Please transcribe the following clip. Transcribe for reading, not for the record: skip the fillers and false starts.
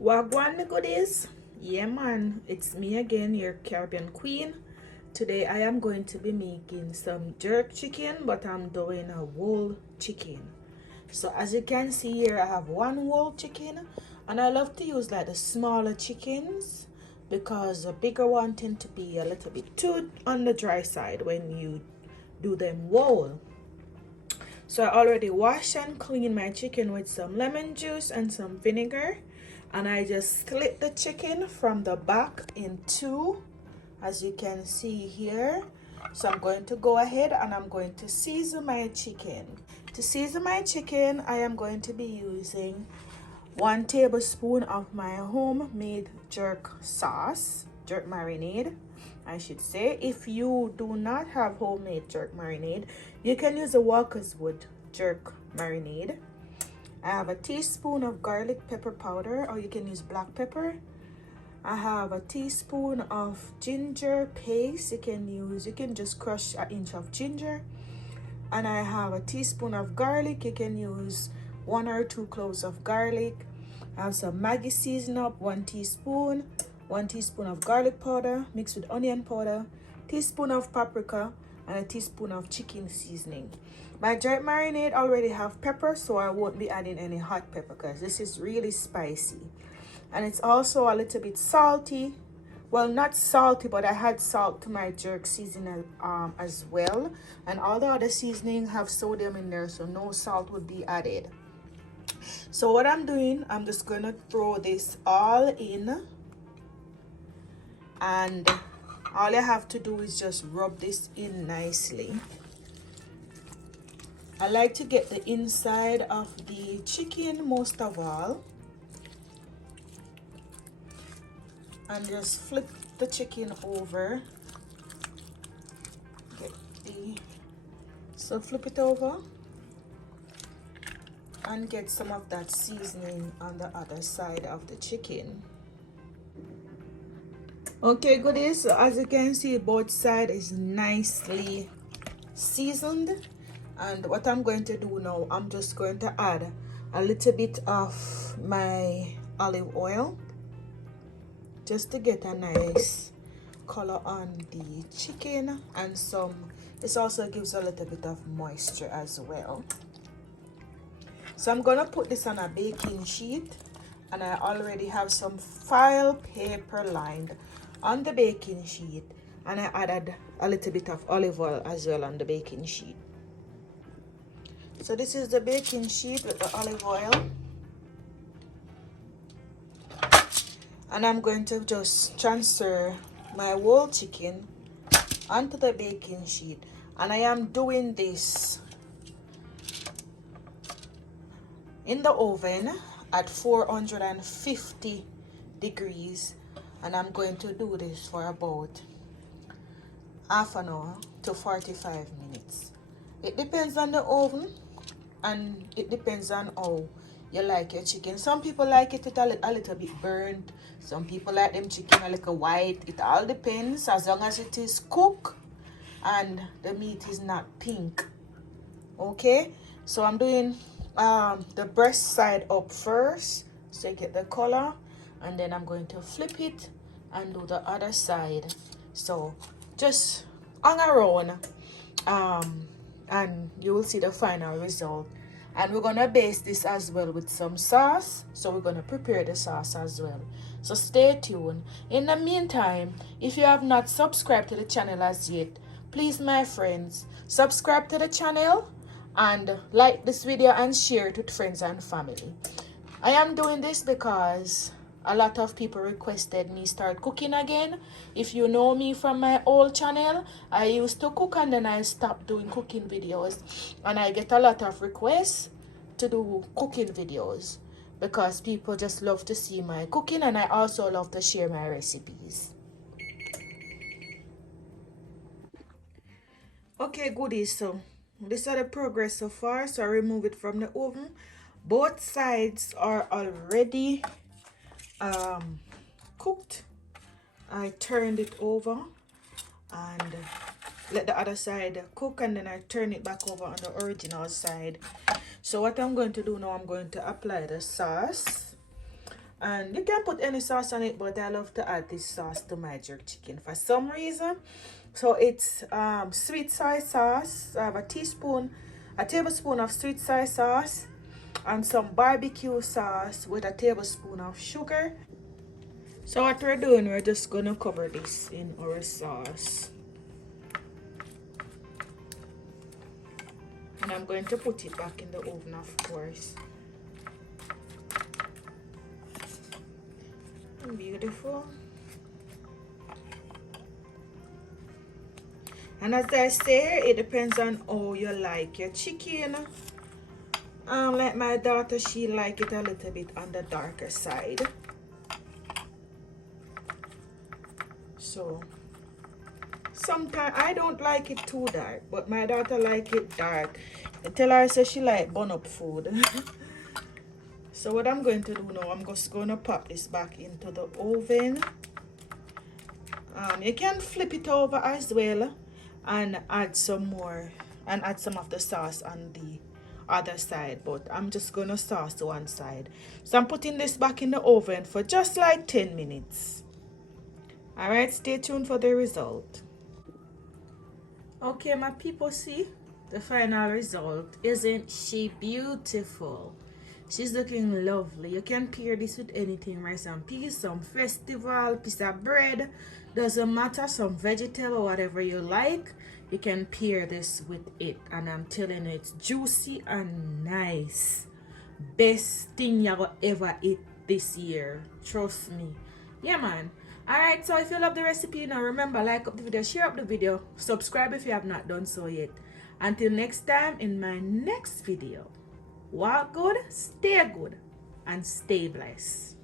Wagwan me goodies. Yeah man, it's me again, your Caribbean queen. Today I am going to be making some jerk chicken, but I'm doing a whole chicken. So as you can see here, I have one whole chicken, and I love to use like the smaller chickens because the bigger one tend to be a little bit too on the dry side when you do them whole. So I already washed and cleaned my chicken with some lemon juice and some vinegar. And I just slit the chicken from the back in two, as you can see here. So I'm going to go ahead and I'm going to season my chicken. To season my chicken, I am going to be using 1 tablespoon of my homemade jerk sauce, jerk marinade, I should say. If you do not have homemade jerk marinade, you can use a Walker's Wood jerk marinade. I have a teaspoon of garlic pepper powder, or you can use black pepper. I have a teaspoon of ginger paste. You can just crush an inch of ginger. And I have a teaspoon of garlic. You can use 1 or 2 cloves of garlic. I have some Maggi season up, 1 teaspoon, 1 teaspoon of garlic powder mixed with onion powder, teaspoon of paprika, and a teaspoon of chicken seasoning. My jerk marinade already have pepper, so I won't be adding any hot pepper because this is really spicy. And it's also a little bit salty. Well, not salty, but I had salt to my jerk seasoning as well. And all the other seasoning have sodium in there, so no salt would be added. So what I'm doing, I'm just going to throw this all in. And all I have to do is just rub this in nicely. I like to get the inside of the chicken most of all. And just flip the chicken over. So flip it over and get some of that seasoning on the other side of the chicken. Okay, goodies, so as you can see, both sides is nicely seasoned. And what I'm going to do now, I'm just going to add a little bit of my olive oil just to get a nice color on the chicken, and this also gives a little bit of moisture as well. So I'm gonna put this on a baking sheet, and I already have some file paper lined on the baking sheet, and I added a little bit of olive oil as well on the baking sheet. So this is the baking sheet with the olive oil, and I'm going to just transfer my whole chicken onto the baking sheet, and I am doing this in the oven at 450 degrees, and I'm going to do this for about half an hour to 45 minutes. It depends on the oven, and it depends on how you like your chicken. Some people like it with a little bit burnt. Some people like them chicken a little white. It all depends, as long as it is cooked and the meat is not pink. Okay, so I'm doing the breast side up first so you get the color, and then I'm going to flip it and do the other side. So just hang around and you will see the final result. And we're gonna baste this as well with some sauce, so we're gonna prepare the sauce as well, so stay tuned. In the meantime, if you have not subscribed to the channel as yet, please, my friends, subscribe to the channel and like this video and share it with friends and family. I am doing this because a lot of people requested me start cooking again. If you know me from my old channel, I used to cook and then I stopped doing cooking videos, and I get a lot of requests to do cooking videos because people just love to see my cooking, and I also love to share my recipes. Okay, goodies, so this is the progress so far. So I remove it from the oven. Both sides are already cooked. I turned it over and let the other side cook, and then I turn it back over on the original side. So what I'm going to do now, I'm going to apply the sauce. And you can put any sauce on it, but I love to add this sauce to my jerk chicken for some reason. So it's sweet soy sauce. I have a tablespoon of sweet soy sauce, and some barbecue sauce with a tablespoon of sugar. So what we're doing, we're just gonna cover this in our sauce. And I'm going to put it back in the oven, of course. Beautiful. And as I say, it depends on how you like your chicken. Like my daughter, she like it a little bit on the darker side. So sometimes I don't like it too dark, but my daughter like it dark. I tell her, say she like burn up food. So what I'm going to do now, I'm just going to pop this back into the oven. You can flip it over as well and add some of the sauce on the other side, but I'm just gonna sauce to one side. So I'm putting this back in the oven for just like 10 minutes. All right, stay tuned for the result. Okay, my people, see the final result. Isn't she beautiful? She's looking lovely. You can pair this with anything, rice and peas, some festival, piece of bread, doesn't matter, some vegetable, whatever you like. You can pair this with it, and I'm telling you, it's juicy and nice. Best thing you will ever eat this year, trust me. Yeah, man. Alright, so if you love the recipe, now remember, like up the video, share up the video, subscribe if you have not done so yet. Until next time, in my next video, walk good, stay good, and stay blessed.